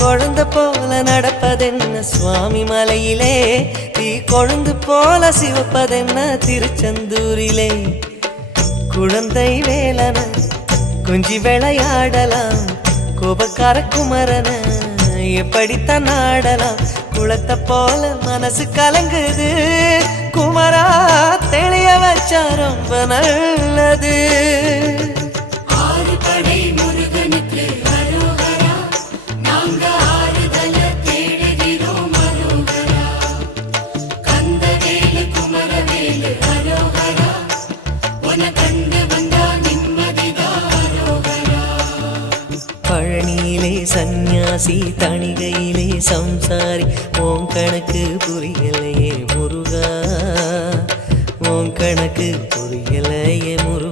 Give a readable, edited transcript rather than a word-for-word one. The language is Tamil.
குழந்தை போல நடப்பதென்ன சுவாமி மலையிலே, தீ கொழுந்து போல சிவப்பதென்ன திருச்செந்தூரிலே. குழந்தை வேலன கொஞ்சி விளையாடலாம், கோபக்கார குமரன எப்படித்தான் ஆடலாம். குளத்தை போல மனசு கலங்குது, குமரா தெளிய வச்சா ரொம்ப நல்லது. பழனியிலே சந்நியாசி, தணிகையிலே சம்சாரி, ஓம் கணக்கு புரியலையே முருகா, ஓம் கணக்கு புரியலையே முருகா.